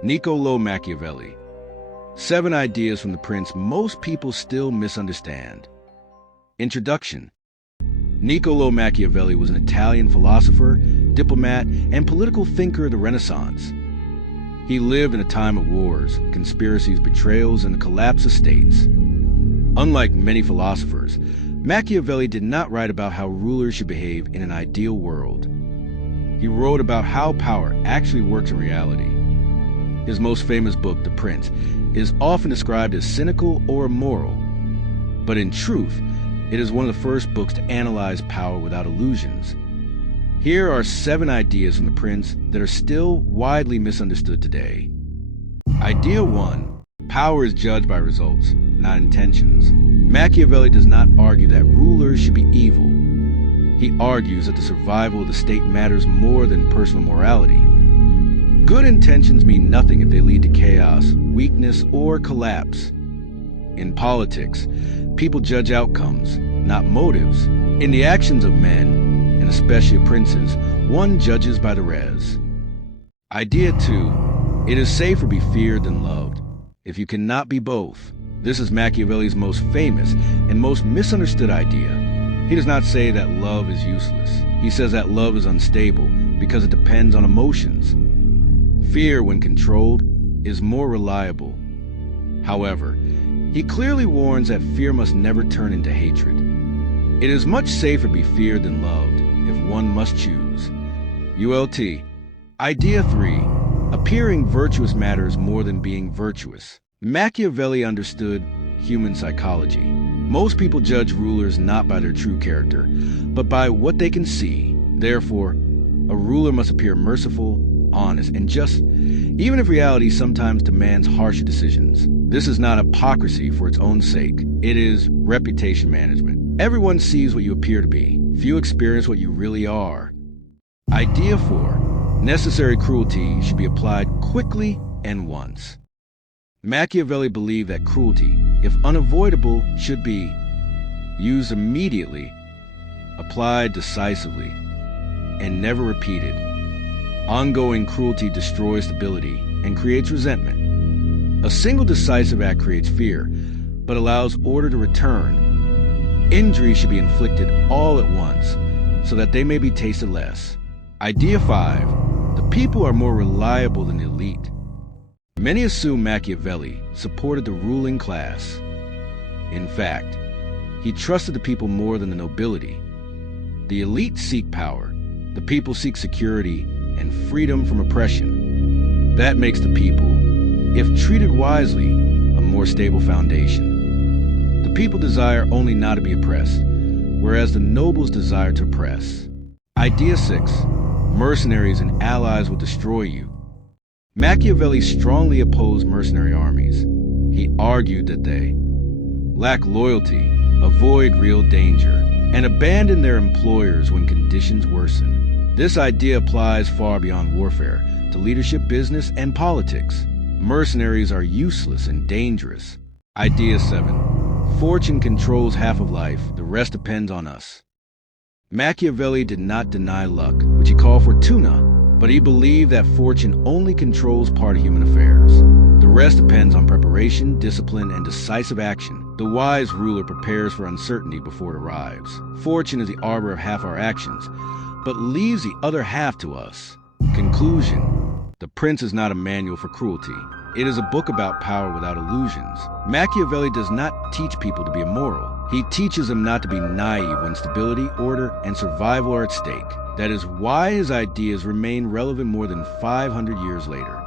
Niccolo Machiavelli. 7 ideas from the Prince most people still misunderstand. Introduction. Niccolo Machiavelli was an Italian philosopher, diplomat, and political thinker of the Renaissance. He lived in a time of wars, conspiracies, betrayals, and the collapse of states. Unlike many philosophers, Machiavelli did not write about how rulers should behave in an ideal world. He wrote about how power actually works in reality. His most famous book, The Prince, is often described as cynical or immoral. But in truth, it is one of the first books to analyze power without illusions. Here are 7 ideas from The Prince that are still widely misunderstood today. Idea 1. Power is judged by results, not intentions. Machiavelli does not argue that rulers should be evil. He argues that the survival of the state matters more than personal morality. Good intentions mean nothing if they lead to chaos, weakness, or collapse. In politics, people judge outcomes, not motives. In the actions of men, and especially of princes, one judges by the res. Idea 2. It is safer to be feared than loved. If you cannot be both. This is Machiavelli's most famous and most misunderstood idea. He does not say that love is useless. He says that love is unstable because it depends on emotions. Fear, when controlled, is more reliable. However, he clearly warns that fear must never turn into hatred. It is much safer to be feared than loved if one must choose. ULT. Idea 3. Appearing virtuous matters more than being virtuous. Machiavelli understood human psychology. Most people judge rulers not by their true character, but by what they can see. Therefore, a ruler must appear merciful, honest, and just, even if reality sometimes demands harsher decisions. This is not hypocrisy for its own sake. It is reputation management. Everyone sees what you appear to be. Few experience what you really are. Idea 4. Necessary cruelty should be applied quickly and once. Machiavelli believed that cruelty, if unavoidable, should be used immediately, applied decisively, and never repeated. Ongoing cruelty destroys stability and creates resentment. A single decisive act creates fear, but allows order to return. Injury should be inflicted all at once, so that they may be tasted less. Idea 5. The people are more reliable than the elite. Many assume Machiavelli supported the ruling class. In fact, he trusted the people more than the nobility. The elite seek power. The people seek security and freedom from oppression. That makes the people, if treated wisely, a more stable foundation. The people desire only not to be oppressed, whereas the nobles desire to oppress. Idea 6. Mercenaries and allies will destroy you. Machiavelli strongly opposed mercenary armies. He argued that they lack loyalty, avoid real danger, and abandon their employers when conditions worsen. This idea applies far beyond warfare, to leadership, business, and politics. Mercenaries are useless and dangerous. Idea 7. Fortune controls half of life, the rest depends on us. Machiavelli did not deny luck, which he called fortuna, but he believed that fortune only controls part of human affairs. The rest depends on preparation, discipline, and decisive action. The wise ruler prepares for uncertainty before it arrives. Fortune is the arbiter of half our actions, but leaves the other half to us. Conclusion. The Prince is not a manual for cruelty. It is a book about power without illusions. Machiavelli does not teach people to be immoral. He teaches them not to be naive when stability, order, and survival are at stake. That is why his ideas remain relevant more than 500 years later.